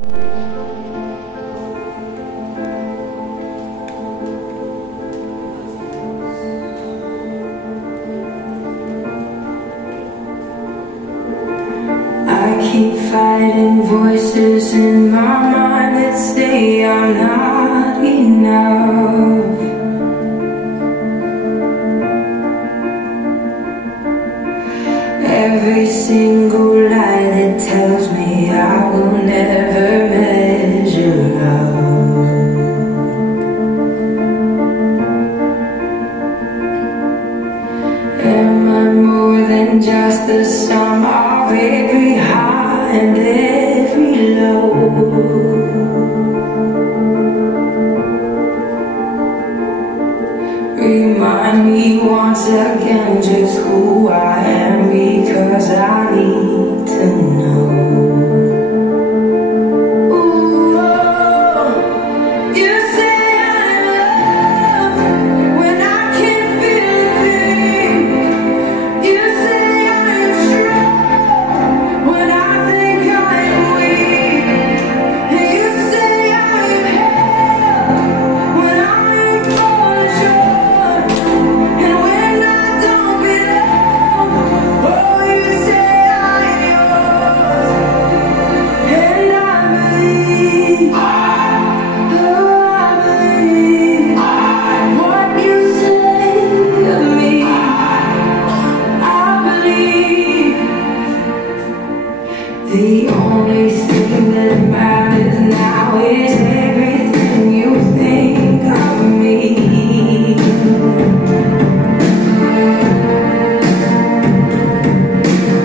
I keep fighting voices in my mind that say I'm not enough. Every single lie that tells me I will never measure up. Am I more than just the sum of every high and every low? Remind me once again just who I am, because I need to know. Ooh, oh, you say I'm loved when I can't feel a thing. You say I'm strong when I think I'm weak. And you say I'm held when I'm falling short. And when I don't belong, oh, you say I'm yours. And I believe, oh, I believe what you say of me. I believe the only thing that matters now is everything you think of me.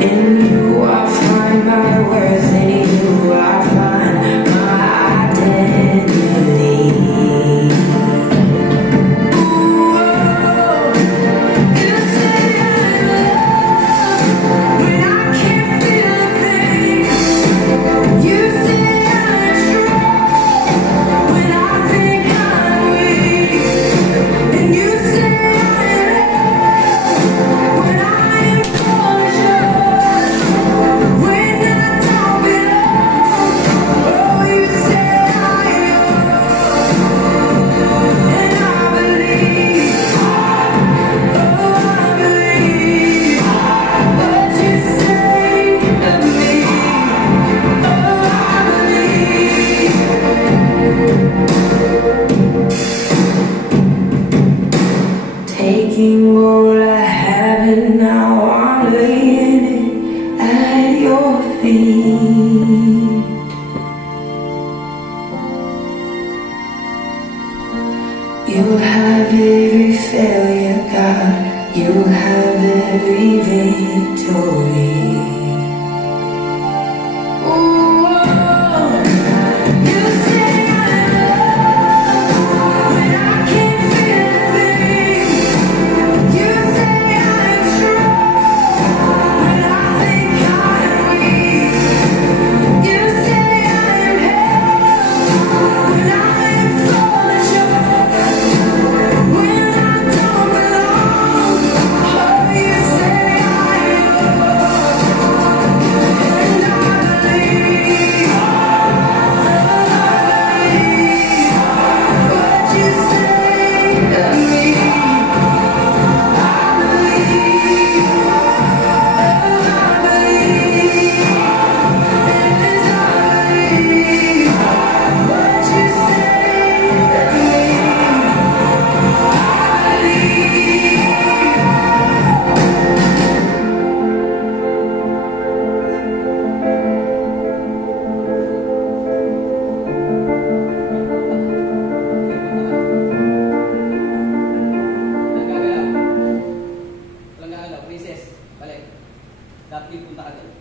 In you I find my worth, in you I find my identity. Ooh, oh, you say I'm loved when I can't feel a thing. You say I'm strong when I think I'm weak. And you say I'm held when I'm falling short. When I don't belong, oh, you say I'm yours. And I believe, oh, I believe what you say of me. Oh, I believe. Taking all I have and now I'm laying it at your feet. You'll have every failure, God. You'll have every victory. Ooh, oh, you say I'm loved when I can't feel a thing. You say I'm strong when I think I'm weak. You say I'm held when I'm falling short. When I don't belong, oh, you say I'm yours. And I believe, oh, I believe what you say of me. I believe, oh, I believe, yes, I believe what you say of me. Walang gagalaw, princess, balik. Dapat punta ka doon.